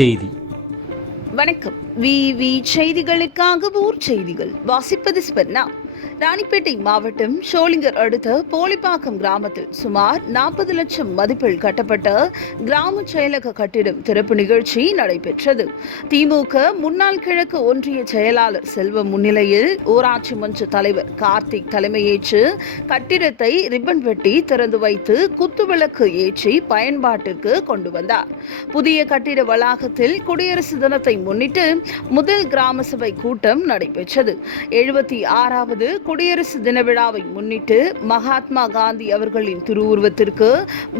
செய்தி. வணக்கம். விவி செய்திகளுக்காக ஊர் செய்திகள் வாசிப்பது ஸ்பெர்னா. ராணிப்பேட்டை மாவட்டம் ஷோலிங்கர் அடுத்த போலிப்பாக்கம் கிராமத்தில் சுமார் 40 லட்சம் மதிப்பில் கட்டப்பட்ட கிராம செயலக கட்டிடம் திறப்பு நிகழ்ச்சி நடைபெற்றது. திமுக முன்னாள் கிழக்கு ஒன்றிய செயலாளர் செல்வம் முன்னிலையில் ஊராட்சி மன்ற தலைவர் கார்த்திக் தலைமையேற்று கட்டிடத்தை ரிப்பன் வெட்டி திறந்து வைத்து குத்துவிளக்கு ஏற்றி பயன்பாட்டிற்கு கொண்டு வந்தார். புதிய கட்டிட வளாகத்தில் குடியரசு தினத்தை முன்னிட்டு முதல் கிராம சபை கூட்டம் நடைபெற்றது. 76வது குடியரசு தின விழாவை முன்னிட்டு மகாத்மா காந்தி அவர்களின் திருவுருவத்திற்கு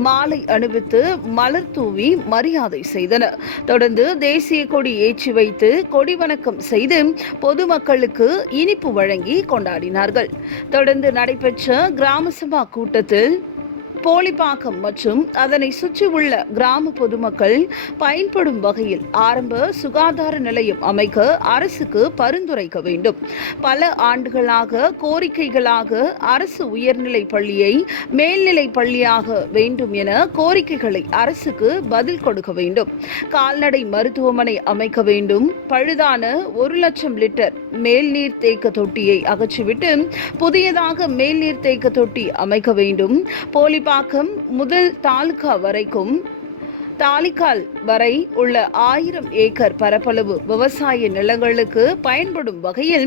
மாலை அணிவித்து மலர் தூவி மரியாதை செய்தனர். தொடர்ந்து தேசிய கொடி ஏற்றி வைத்து கொடி வணக்கம் செய்து பொதுமக்களுக்கு இனிப்பு வழங்கி கொண்டாடினார்கள். தொடர்ந்து நடைபெற்ற கிராம சபா கூட்டத்தில் போலிப்பாக்கம் மற்றும் அதனை சுற்றியுள்ள கிராம பொதுமக்கள் பயன்படும் வகையில் ஆரம்ப சுகாதார நிலையம் அமைக்க அரசுக்கு பரிந்துரைக்க வேண்டும். பல ஆண்டுகளாக கோரிக்கைகளாக அரசு உயர்நிலை பள்ளியை மேல்நிலை பள்ளியாக வேண்டும் என கோரிக்கைகளை அரசுக்கு பதில் கொடுக்க வேண்டும். கால்நடை மருத்துவமனை அமைக்க வேண்டும். பழுதான 1 லட்சம் லிட்டர் மேல்நீர் தேக்க தொட்டியை அகற்றிவிட்டு புதியதாக மேல்நீர் தேக்க தொட்டி அமைக்க வேண்டும். போலிப்பாக்கம் முதல் தாலிக்கால் வரை உள்ள 1000 ஏக்கர் பரப்பளவு விவசாய நிலங்களுக்கு பயன்படும் வகையில்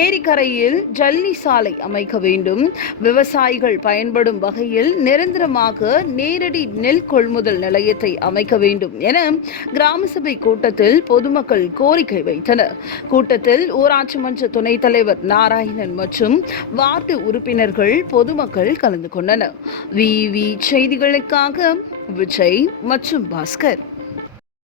ஏரிக்கரையில் ஜல்லி சாலை அமைக்க வேண்டும். விவசாயிகள் பயன்படும் வகையில் நிரந்தரமாக நேரடி நெல் கொள்முதல் நிலையத்தை அமைக்க வேண்டும் என கிராம சபை கூட்டத்தில் பொதுமக்கள் கோரிக்கை வைத்தனர். கூட்டத்தில் ஊராட்சி மன்ற துணைத் தலைவர் நாராயணன் மற்றும் வார்டு உறுப்பினர்கள் பொதுமக்கள் கலந்து கொண்டனர். விவி செய்திகளுக்காக விஜய் மற்றும் பாஸ்கர்.